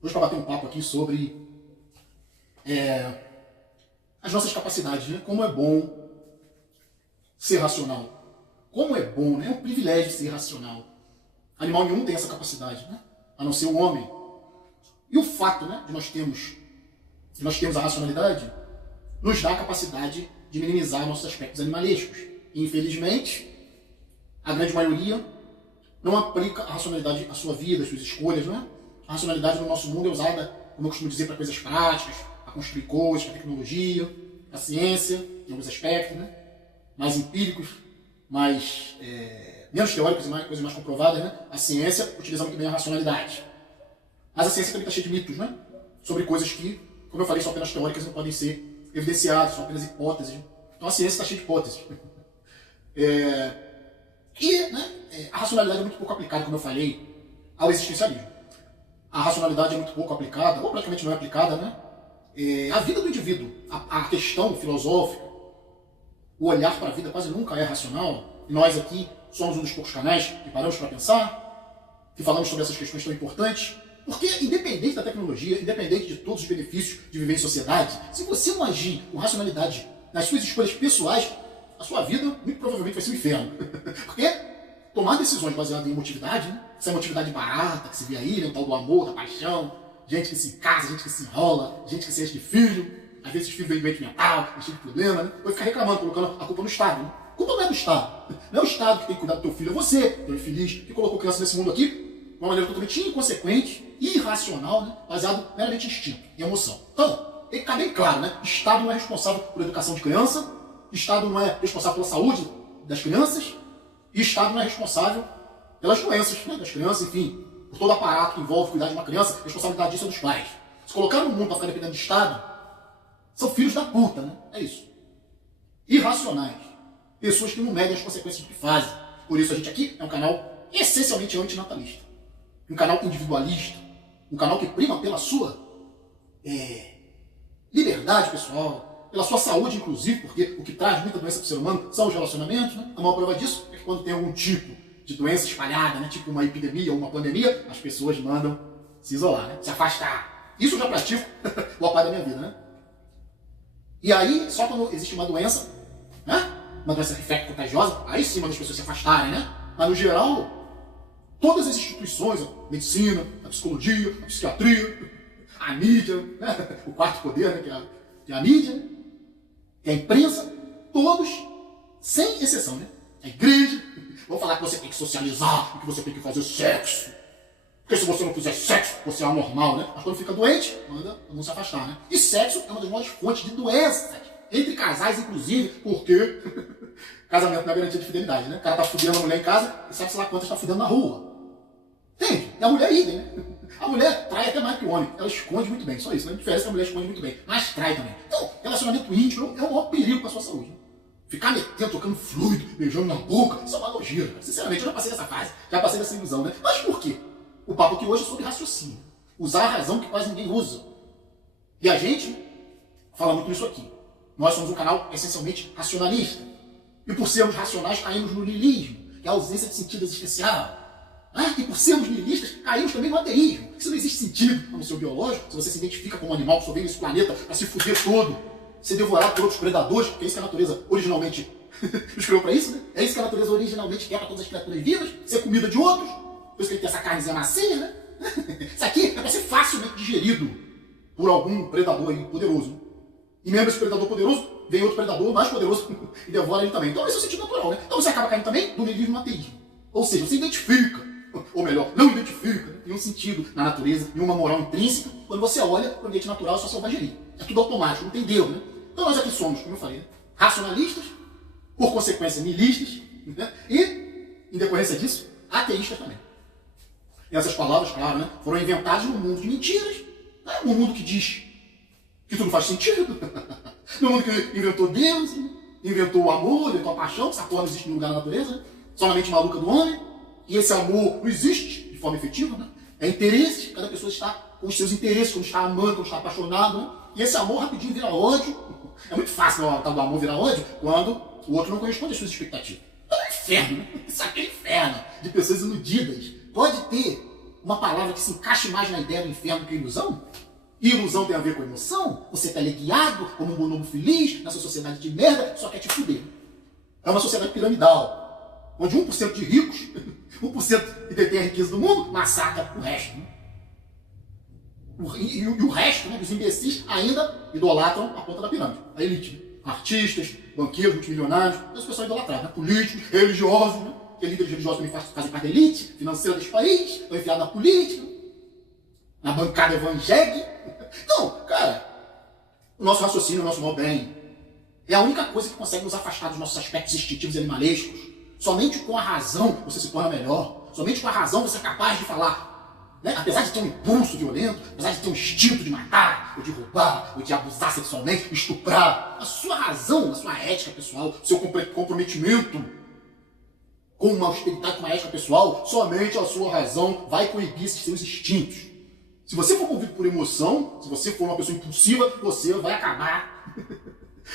Hoje para bater um papo aqui sobre as nossas capacidades, né? Como é bom ser racional. Como é bom, né? É um privilégio ser racional. Animal nenhum tem essa capacidade, né? A não ser o homem. E o fato, né, de nós termos a racionalidade nos dá a capacidade de minimizar nossos aspectos animalescos. E, infelizmente, a grande maioria não aplica a racionalidade à sua vida, às suas escolhas, né? A racionalidade no nosso mundo é usada, como eu costumo dizer, para coisas práticas, para construir coisas, para tecnologia, para ciência, em alguns aspectos, né? Mais empíricos, menos teóricos e coisas mais comprovadas, né? A ciência utiliza muito bem a racionalidade. Mas a ciência também está cheia de mitos, né? Sobre coisas que, como eu falei, são apenas teóricas e não podem ser evidenciadas, são apenas hipóteses. Então a ciência está cheia de hipóteses. A racionalidade é muito pouco aplicada, como eu falei, ao existencialismo. A racionalidade é muito pouco aplicada, ou praticamente não é aplicada, né? A vida do indivíduo, a questão filosófica, o olhar para a vida quase nunca é racional. E nós aqui somos um dos poucos canais que paramos para pensar, que falamos sobre essas questões tão importantes. Porque, independente da tecnologia, independente de todos os benefícios de viver em sociedade, se você não agir com racionalidade nas suas escolhas pessoais, a sua vida muito provavelmente vai ser um inferno. Porque tomar decisões baseadas em emotividade, né? Essa emotividade barata que se vê aí, né? O tal do amor, da paixão, gente que se casa, gente que se enrola, gente que se enche de filho, às vezes os filhos vêm doente mental, cheio de problema, né? Vai ficar reclamando, colocando a culpa no Estado, né? A culpa não é do Estado. Não é o Estado que tem que cuidar do teu filho, é você, teu infeliz, que colocou criança nesse mundo aqui de uma maneira totalmente inconsequente, irracional, né? Baseado meramente em instinto e emoção. Então, tem que ficar bem claro, né? Estado não é responsável por educação de criança, Estado não é responsável pela saúde das crianças, e Estado não é responsável pelas doenças, né, das crianças, enfim, por todo o aparato que envolve cuidar de uma criança, a responsabilidade disso é dos pais. Se colocar no mundo para ficar dependendo de Estado, são filhos da puta, né? É isso. Irracionais. Pessoas que não medem as consequências do que fazem. Por isso a gente aqui é um canal essencialmente antinatalista. Um canal individualista. Um canal que prima pela sua liberdade pessoal, pela sua saúde, inclusive, porque o que traz muita doença para o ser humano são os relacionamentos, né? A maior prova disso é que quando tem algum tipo de doença espalhada, né? Tipo uma epidemia ou uma pandemia, as pessoas mandam se isolar, né? Se afastar. Isso eu já pratico boa parte da minha vida, né? E aí, só quando existe uma doença, né? Uma doença infecto-contagiosa, aí sim manda as pessoas se afastarem, né? Mas no geral, todas as instituições, a medicina, a psicologia, a psiquiatria, a mídia, né? O quarto poder, né? Que é a mídia, né? Que é a imprensa, todos, sem exceção, né? A igreja, vão falar que você tem que socializar, e que você tem que fazer sexo. Porque se você não fizer sexo, você é anormal, né? Mas quando fica doente, manda não se afastar, né? E sexo é uma das maiores fontes de doenças, entre casais, inclusive, porque casamento não é garantia de fidelidade, né? O cara tá fudendo a mulher em casa e sabe, sei lá, quantas tá fudendo na rua. Entende? E a mulher idem, né? A mulher trai até mais que o homem. Ela esconde muito bem, só isso, né? A diferença é que a mulher esconde muito bem, mas trai também. Então, relacionamento íntimo é o maior perigo para a sua saúde. Né? Ficar metendo, tocando fluido, beijando na boca, isso é uma nojeira. Sinceramente, eu já passei dessa fase, já passei dessa ilusão, né? Mas por quê? O papo aqui hoje é sobre raciocínio. Usar a razão que quase ninguém usa. E a gente fala muito nisso aqui. Nós somos um canal essencialmente racionalista. E por sermos racionais, caímos no niilismo, que é a ausência de sentido existencial. E por sermos nihilistas, caímos também no ateísmo. Se não existe sentido no seu biológico, se você se identifica como um animal que só veio nesse planeta para se fuder todo, ser devorado por outros predadores, porque é isso que a natureza originalmente escreveu para isso, né? É isso que a natureza originalmente quer para todas as criaturas vivas, ser comida de outros. Por isso que ele tem essa carnezinha macia, né? Isso aqui é para ser facilmente digerido por algum predador aí poderoso. E mesmo esse predador poderoso, vem outro predador mais poderoso e devora ele também. Então esse é o sentido natural, né? Então você acaba caindo também no niilismo e no ateísmo. Ou seja, você identifica, ou melhor, não identifica, né? Nenhum sentido na natureza, nenhuma moral intrínseca, quando você olha para o ambiente natural e sua selvageria. É tudo automático, não tem Deus, né? Então nós aqui somos, como eu falei, né? Racionalistas, por consequência nihilistas, né? E, em decorrência disso, ateístas também. E essas palavras, claro, né, foram inventadas num mundo de mentiras, né? Num mundo que diz que tudo faz sentido, num mundo que inventou Deus, né? Inventou o amor, inventou a paixão, que essa porra não existe em lugar na natureza, né? Só na mente maluca do homem, e esse amor não existe de forma efetiva, né? É interesse, cada pessoa está com os seus interesses, quando está amando, quando está apaixonado, né? E esse amor rapidinho vira ódio. É muito fácil, né, o tal do amor virar ódio quando o outro não corresponde às suas expectativas. É um inferno, né? Isso aqui é um inferno de pessoas iludidas. Pode ter uma palavra que se encaixe mais na ideia do inferno que a ilusão? E ilusão tem a ver com emoção? Você tá guiado como um bonobo feliz nessa sociedade de merda, só quer te fuder. É uma sociedade piramidal, onde 1% de ricos, 1% que detém a riqueza do mundo, massacra o resto. Né? E o resto, né, dos imbecis, ainda idolatram a ponta da pirâmide, a elite. Né? Artistas, banqueiros, multimilionários, esse pessoal idolatrado, né? Políticos, religiosos, né? Porque líderes religiosos também fazem parte da elite financeira desse país, estão enfiados na política, na bancada evangélica. Então, cara, o nosso raciocínio, o nosso mal bem, é a única coisa que consegue nos afastar dos nossos aspectos instintivos e animalescos. Somente com a razão você se torna melhor. Somente com a razão você é capaz de falar. Né? Apesar de ter um impulso violento, apesar de ter um instinto de matar, ou de roubar, ou de abusar sexualmente, estuprar, a sua razão, a sua ética pessoal, o seu comprometimento com uma austeridade, com uma ética pessoal, somente a sua razão vai coibir esses seus instintos. Se você for movido por emoção, se você for uma pessoa impulsiva, você vai acabar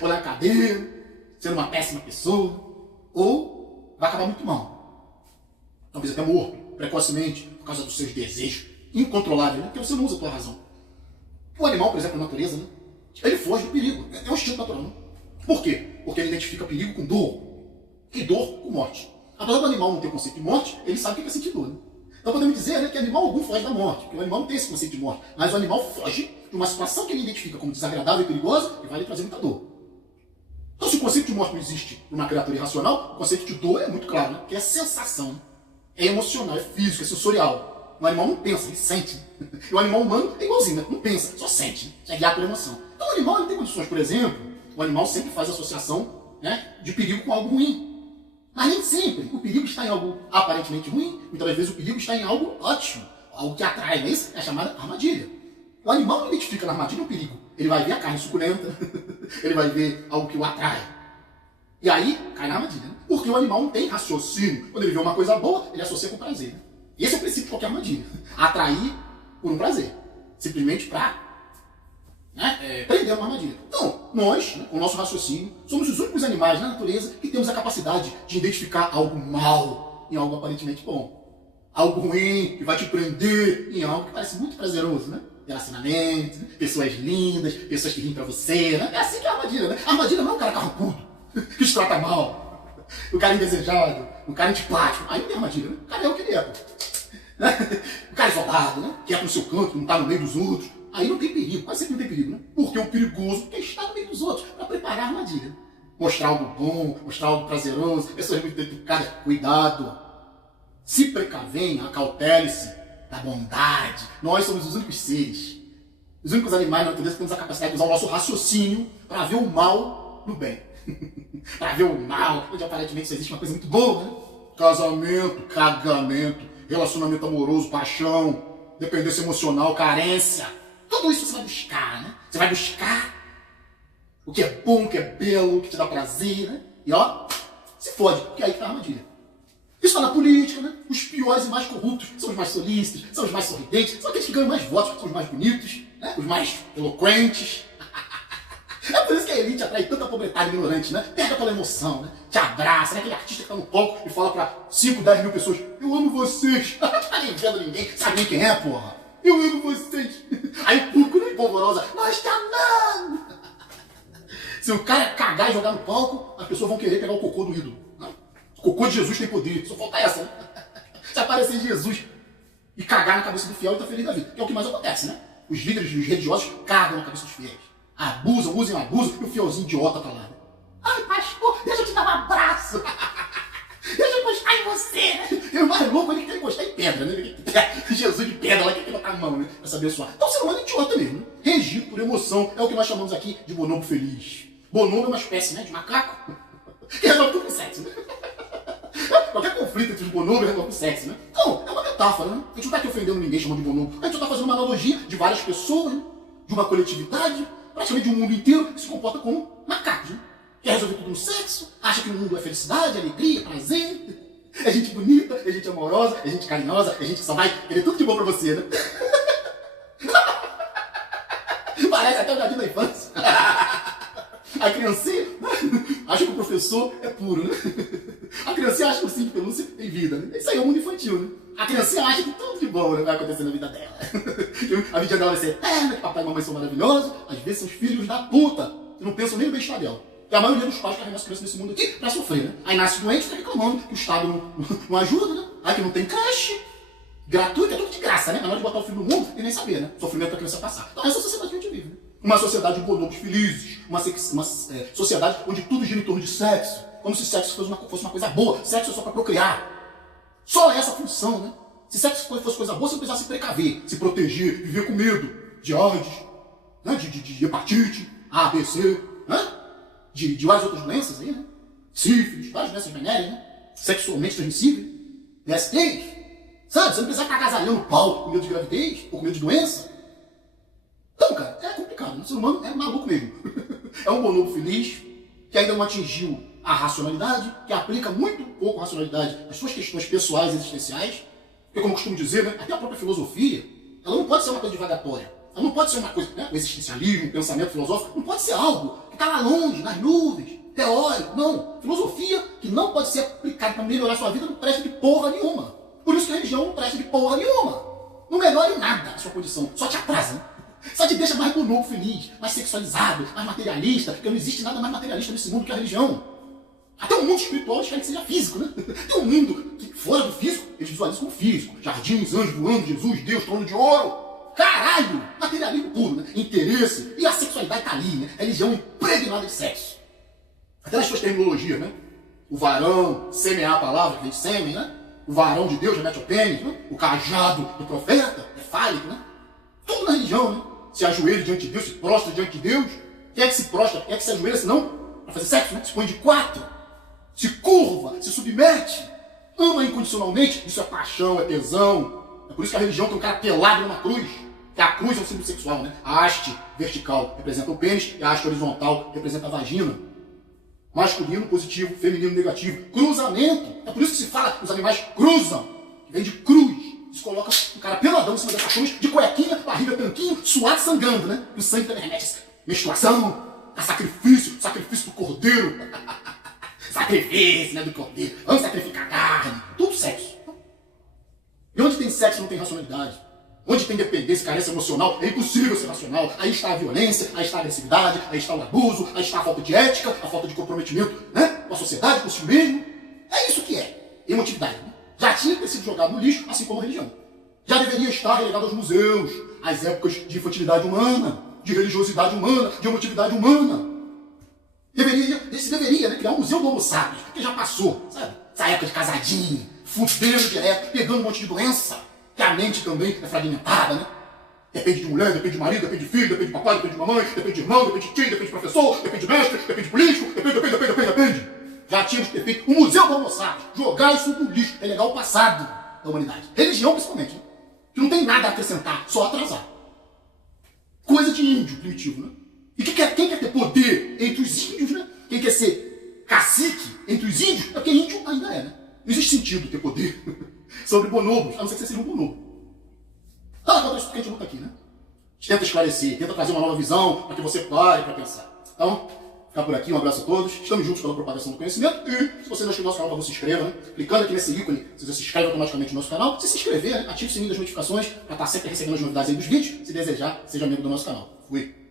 ou na cadeia, sendo uma péssima pessoa, ou vai acabar muito mal. Talvez até morto, precocemente, por causa dos seus desejos incontroláveis, né? Porque você não usa a tua razão. O animal, por exemplo, na natureza, né? Ele foge do perigo. É um instinto natural. Né? Por quê? Porque ele identifica perigo com dor. E dor com morte. Apesar do animal não ter conceito de morte, ele sabe o que é sentir dor. Né? Então podemos dizer, né, que animal algum foge da morte. Porque o animal não tem esse conceito de morte. Mas o animal foge de uma situação que ele identifica como desagradável e perigosa e vai lhe trazer muita dor. Então se o conceito de morte não existe para uma criatura irracional, o conceito de dor é muito claro. Né? Que é sensação. É emocional, é físico, é sensorial. O animal não pensa, ele sente. E o animal humano é igualzinho, né? Não pensa, só sente. É guiado pela emoção. Então o animal ele tem condições, por exemplo, o animal sempre faz associação, né, de perigo com algo ruim. Mas nem sempre. O perigo está em algo aparentemente ruim, muitas vezes o perigo está em algo ótimo, algo que atrai, não é isso? É a chamada armadilha. O animal não identifica na armadilha o perigo. Ele vai ver a carne suculenta, ele vai ver algo que o atrai. E aí, cai na armadilha. Né? Porque o animal não tem raciocínio. Quando ele vê uma coisa boa, ele associa com prazer. Né? Esse é o princípio de qualquer armadilha. Atrair por um prazer. Simplesmente para prender uma armadilha. Então, nós, né, com o nosso raciocínio, somos os únicos animais na natureza que temos a capacidade de identificar algo mal em algo aparentemente bom. Algo ruim que vai te prender em algo que parece muito prazeroso, né? Relacionamento, né? Pessoas lindas, pessoas que riem pra você, né? É assim que é a armadilha, né? A armadilha não é um cara carrancudo, que te trata mal, o cara indesejado, o cara antipático. Aí não tem armadilha, né? O cara é o que ele é, pô. Né? O cara isolado, né? Que é no seu canto, não tá no meio dos outros. Aí não tem perigo, quase sempre não tem perigo, né? Porque o perigoso é estar no meio dos outros, para preparar a armadilha. Mostrar algo bom, mostrar algo prazeroso, pessoas muito educadas, cuidado. Se precavem, acautele-se da bondade. Nós somos os únicos seres, os únicos animais na natureza que temos a capacidade de usar o nosso raciocínio para ver o mal no bem. Para ver o mal, onde aparentemente só existe uma coisa muito boa, né? Casamento, cagamento, relacionamento amoroso, paixão, dependência emocional, carência. Tudo isso você vai buscar, né? Você vai buscar o que é bom, o que é belo, o que te dá prazer, né? E ó, se fode, porque aí que tá a armadilha. Isso tá na política, né? Os piores e mais corruptos são os mais solícitos, são os mais sorridentes, são aqueles que ganham mais votos, são os mais bonitos, né? Os mais eloquentes. É por isso que a elite atrai tanta pobretada ignorante, né? Pega pela emoção, né? Te abraça, né? Aquele artista que tá no palco e fala pra 5, 10 mil pessoas: eu amo vocês. Não tá nem vendo ninguém, sabe nem quem é, porra. Eu amo vocês. Aí o público, né, polvorosa, nós te amamos. Se o cara cagar e jogar no palco, as pessoas vão querer pegar o cocô do ídolo. Né? O cocô de Jesus tem poder, só falta essa, né? Se aparecer Jesus e cagar na cabeça do fiel, ele tá feliz da vida. Que é o que mais acontece, né? Os líderes, os religiosos, cagam na cabeça dos fiéis. Abusam, usam, abusam, e o fielzinho idiota tá lá. Né? Ai, pastor, deixa eu te dar um abraço. Deixa eu encostar em você, né? E o mais louco, ele quer encostar em pedra, né? Jesus de pedra lá, que ele botar a mão, né? Pra se abençoar. Então, você não é idiota mesmo, né? Regido por emoção. É o que nós chamamos aqui de bonobo feliz. Bonobo é uma espécie, né? De macaco. Que resolve tudo com sexo, né? Qualquer conflito entre os bonobos resolve com sexo, né? Então, é uma metáfora, né? A gente não tá aqui ofendendo ninguém chamando de bonobo. A gente tá fazendo uma analogia de várias pessoas, né? De uma coletividade, praticamente de um mundo inteiro, que se comporta como macacos, né? Quer resolver tudo no sexo, acha que no mundo é felicidade, alegria, prazer. É gente bonita, é gente amorosa, é gente carinhosa, é gente que só vai querer tudo de bom pra você, né? Parece até o jardim da infância. A criancinha acha que o professor é puro, né? A criancinha acha que o cinto de pelúcia tem vida, né? Isso aí é o mundo infantil, né? A criancinha acha que tudo de bom, né, vai acontecer na vida dela. A vida dela vai ser eterna, que papai e mamãe são maravilhosos. Às vezes são os filhos da puta, que não pensam nem no bem-estar dela. E a maioria dos pais carregam as crianças nesse mundo aqui pra sofrer, né? Aí nasce doente e fica reclamando que o Estado não ajuda, né? Aí que não tem creche gratuita, é tudo de graça, né? Na hora de botar o filho no mundo e nem saber, né? Sofrimento da criança passar. Então essa é a sociedade que a gente vive, né? Uma sociedade de bonobos felizes, uma sociedade onde tudo gira em torno de sexo, como se sexo fosse uma coisa boa. Sexo é só para procriar. Só essa função, né? Se sexo fosse coisa boa, você não precisasse se precaver, se proteger, viver com medo de AIDS, né? de hepatite, A, B, C, né? De várias outras doenças aí, né? Sífilis, várias doenças venéreas, né? Sexualmente transmissíveis, STIs, sabe? Você não precisa ficar agasalhando pau com medo de gravidez ou com medo de doença. Então, cara, é complicado, né? O ser humano é maluco mesmo. É um bonobo feliz, que ainda não atingiu a racionalidade, que aplica muito pouco a racionalidade às suas questões pessoais e existenciais. Porque, como eu costumo dizer, né, até a própria filosofia, ela não pode ser uma coisa divagatória. Ela não pode ser uma coisa, né, o existencialismo, o pensamento filosófico, não pode ser algo que está lá longe, nas nuvens, teórico. Não. Filosofia que não pode ser aplicada para melhorar a sua vida não presta de porra nenhuma. Por isso que a religião não presta de porra nenhuma. Não melhora em nada a sua condição, só te atrasa, né? Só te deixa mais bonobo feliz, mais sexualizado, mais materialista, porque não existe nada mais materialista nesse mundo que a religião. Até o mundo espiritual eles querem que seja físico, né? Tem um mundo que fora do físico, eles visualizam como físico. Jardins, anjos voando, Jesus, Deus, trono de ouro. Caralho! Materialismo puro, né? Interesse. E a sexualidade tá ali, né? A religião impregnada de sexo. Até nas suas terminologias, né? O varão, semear a palavra, que vem de sêmen, né? O varão de Deus, remete ao pênis, né? O cajado do profeta, é fálico, né? Tudo na religião, né? Se ajoelha diante de Deus, se prostra diante de Deus. Quem é que se prostra? Quem é que se ajoelha, senão para fazer sexo, né? Se põe de quatro. Se curva, se submete, ama incondicionalmente, isso é paixão, é tesão. É por isso que a religião tem um cara pelado numa cruz, que a cruz é um símbolo sexual, né? A haste vertical representa o pênis e a haste horizontal representa a vagina. Masculino, positivo, feminino, negativo. Cruzamento. É por isso que se fala que os animais cruzam, que vem de cruz. Se coloca um cara peladão em cima dessa cruz, de cuequinha, barriga tanquinho, suado, sangrando, né? E o sangue também remete a menstruação, a sacrifício do cordeiro. Sacrifício, né, do cordeiro. Vamos sacrificar carne. Tudo sexo. E onde tem sexo não tem racionalidade. Onde tem dependência, carência emocional, é impossível ser racional. Aí está a violência, aí está a agressividade, aí está o abuso, aí está a falta de ética, a falta de comprometimento, né, com a sociedade, com o si mesmo. É isso que é emotividade, né? Já tinha que ter sido jogado no lixo, assim como a religião. Já deveria estar relegado aos museus, às épocas de infantilidade humana, de religiosidade humana, de emotividade humana. Deveria, né, criar um museu do Homo sapiens, porque já passou, sabe? Essa época de casadinho, fudendo direto, pegando um monte de doença, que a mente também é fragmentada, né? Depende de mulher, depende de marido, depende de filho, depende de papai, depende de mamãe, depende de irmão, depende de tio, depende de professor, depende de mestre, depende de político, depende. Já tínhamos que ter feito um museu do Homo sapiens, jogar isso no lixo, relegar o passado da humanidade. Religião, principalmente, né? Que não tem nada a acrescentar, só atrasar. Coisa de índio primitivo, né? E quem quer ter poder entre os índios, né? Quem quer ser cacique entre os índios, é porque índio ainda é, né? Não existe sentido ter poder sobre bonobos, a não ser que você seja um bonobo. Tá, contra isso que a gente luta aqui, né? A gente tenta esclarecer, tenta trazer uma nova visão para que você pare para pensar. Então, ficar por aqui, um abraço a todos. Estamos juntos pela propagação do conhecimento. E se você não inscreveu no nosso canal, você se inscreva, né? Clicando aqui nesse ícone, você se inscreve automaticamente no nosso canal. Se inscrever, né? Ative o sininho das notificações para estar sempre recebendo as novidades aí dos vídeos. Se desejar, seja membro do nosso canal. Fui!